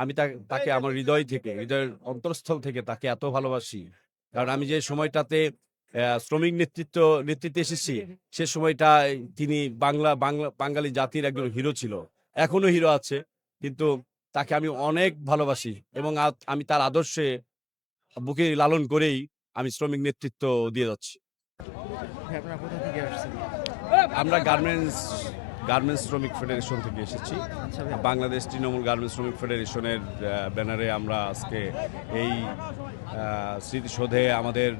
আমি তাকে আমার হৃদয় থেকে, হৃদয়ের অন্তরস্থল থেকে তাকে এত ভালোবাসি। কারণ আমি যে সময়টাতে শ্রমিক নেতৃত্বে এসেছি, সে সময়টায় তিনি বাঙালি জাতির একজন হিরো ছিল। এখনো হিরো আছে। কিন্তু তাকে আমি অনেক ভালোবাসি এবং আমি তার আদর্শে বুকে লালন করেই আমি শ্রমিক নেতৃত্ব দিয়ে যাচ্ছি। ভাই আপনারা কোথা থেকে আসছেন? আমরা গার্মেন্টস শ্রমিক ফেডারেশন থেকে এসেছি। আচ্ছা ভাই। বাংলাদেশ তৃণমূল গার্মেন্টস শ্রমিক ফেডারেশনের ব্যানারে আমরা আজকে এই স্মৃতিসৌধে আমাদের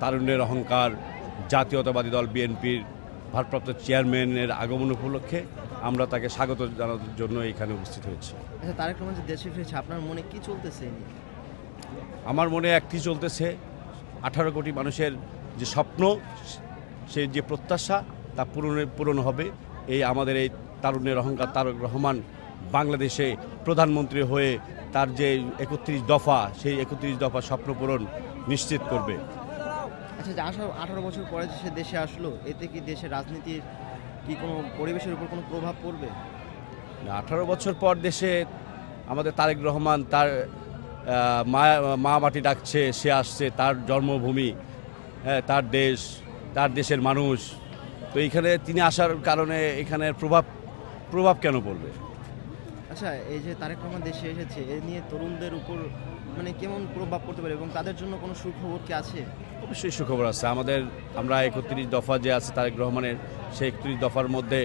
তারুণ্যের অহংকার জাতীয়তাবাদী দল বিএনপির ভারপ্রাপ্ত চেয়ারম্যানের আগমন উপলক্ষে আমরা তাকে স্বাগত জানানোর জন্য এখানে উপস্থিত হয়েছি। আচ্ছা তারেক রহমান যে দেশে ফিরেছে আপনার মনে কি চলতেছে এই নিয়ে? আমার মনে একটি চলতেছে, 18 কোটি মানুষের যে স্বপ্ন, সেই যে প্রত্যাশা তা পূরণ হবে। আমাদের এই তারুণ্যের অহংকার তারেক রহমান বাংলাদেশে প্রধানমন্ত্রী হয়ে তার যে 31 দফা, সেই 31 দফা স্বপ্ন পূরণ নিশ্চিত করবে। আচ্ছা যে 18 বছর পরে যে সে দেশে আসলো, এতে কি দেশের রাজনীতির কি কোনো পরিবেশের উপর কোনো প্রভাব পড়বে? 18 বছর পর দেশে আমাদের তারেক রহমান তার মা মাটি ডাকছে, সে আসছে, তার জন্মভূমি, হ্যাঁ, তার দেশ, তার দেশের মানুষ। তো এইখানে তিনি আসার কারণে এখানে প্রভাব কেন পড়বে? আচ্ছা এই যে তারেক রহমান দেশে এসেছে এ নিয়ে তরুণদের উপর মানে কেমন প্রভাব পড়তে পারে এবং তাদের জন্য কোনো সুখবর কি আছে? অবশ্যই সুখবর আছে। আমরা 31 দফা যে আছে তারেক রহমানের, সেই 31 দফার মধ্যে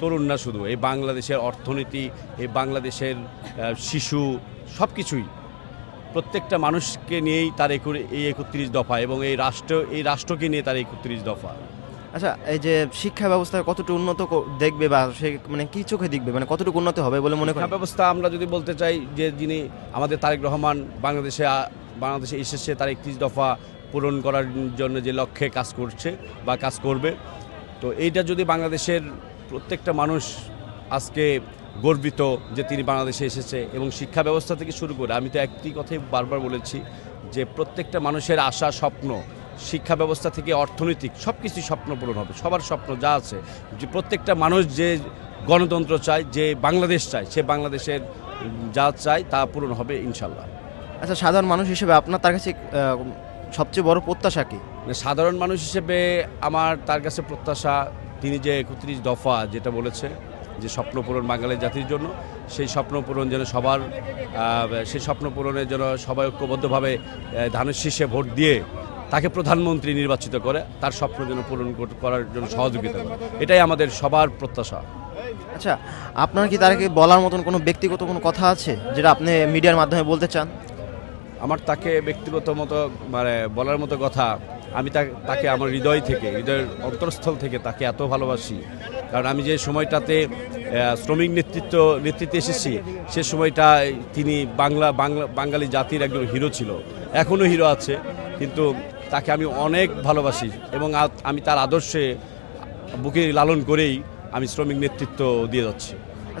তরুণ না শুধু, এই বাংলাদেশের অর্থনীতি, এই বাংলাদেশের শিশু, সব কিছুই, প্রত্যেকটা মানুষকে নিয়েই তার এই 31 দফা এবং এই রাষ্ট্রকে নিয়ে তার 31 দফা। আচ্ছা এই যে শিক্ষা ব্যবস্থা কতটুকু উন্নত দেখবে বা সে মানে কি চোখে দেখবে মানে কতটুকু উন্নত হবে বলে মনে শিক্ষা করেন? ব্যবস্থা আমরা যদি বলতে চাই যে যিনি আমাদের তারেক রহমান বাংলাদেশে এসেছে তার 31 দফা পূরণ করার জন্য যে লক্ষ্যে কাজ করছে বা কাজ করবে, তো এইটা যদি বাংলাদেশের প্রত্যেকটা মানুষ আজকে গর্বিত যে তিনি বাংলাদেশে এসেছে এবং শিক্ষা ব্যবস্থা থেকে শুরু করে আমি তো একটি কথাই বারবার বলেছি যে প্রত্যেকটা মানুষের আশা স্বপ্ন, শিক্ষা ব্যবস্থা থেকে অর্থনৈতিক সব কিছুই স্বপ্ন পূরণ হবে। সবার স্বপ্ন যা আছে, যে প্রত্যেকটা মানুষ যে গণতন্ত্র চায়, যে বাংলাদেশ চায়, সে বাংলাদেশের যা চায় তা পূরণ হবে ইনশাল্লাহ। আচ্ছা সাধারণ মানুষ হিসেবে আপনার তার কাছে সবচেয়ে বড় প্রত্যাশা কি? মানে সাধারণ মানুষ হিসেবে আমার তার কাছে প্রত্যাশা, তিনি যে 31 দফা যেটা বলেছে যে স্বপ্ন পূরণ বাঙালি জাতির জন্য, সেই স্বপ্ন পূরণ যেন সেই স্বপ্ন পূরণের জন্য সবাই ঐক্যবদ্ধভাবে ধানের শীষে ভোট দিয়ে তাকে প্রধানমন্ত্রী নির্বাচিত করে তার স্বপ্ন যেন পূরণ করার জন্য সহযোগিতা করে। এটাই আমাদের সবার প্রত্যাশা। আচ্ছা আপনার কি তাকে বলার মতন কোনো ব্যক্তিগত কোনো কথা আছে যেটা আপনি মিডিয়ার মাধ্যমে বলতে চান? আমার তাকে ব্যক্তিগত মতো মানে বলার মতো কথা, আমি তাকে আমার হৃদয় থেকে, হৃদয়ের অন্তরস্থল থেকে তাকে এত ভালোবাসি। কারণ আমি যে সময়টাতে শ্রমিক নেতৃত্বে এসেছি, সে সময়টায় তিনি বাঙালি জাতির একজন হিরো ছিল। এখনো হিরো আছে। কিন্তু তাকে আমি অনেক ভালোবাসি এবং আমি তার আদর্শে বুকে লালন করেই আমি শ্রমিক নেতৃত্ব দিয়ে যাচ্ছি।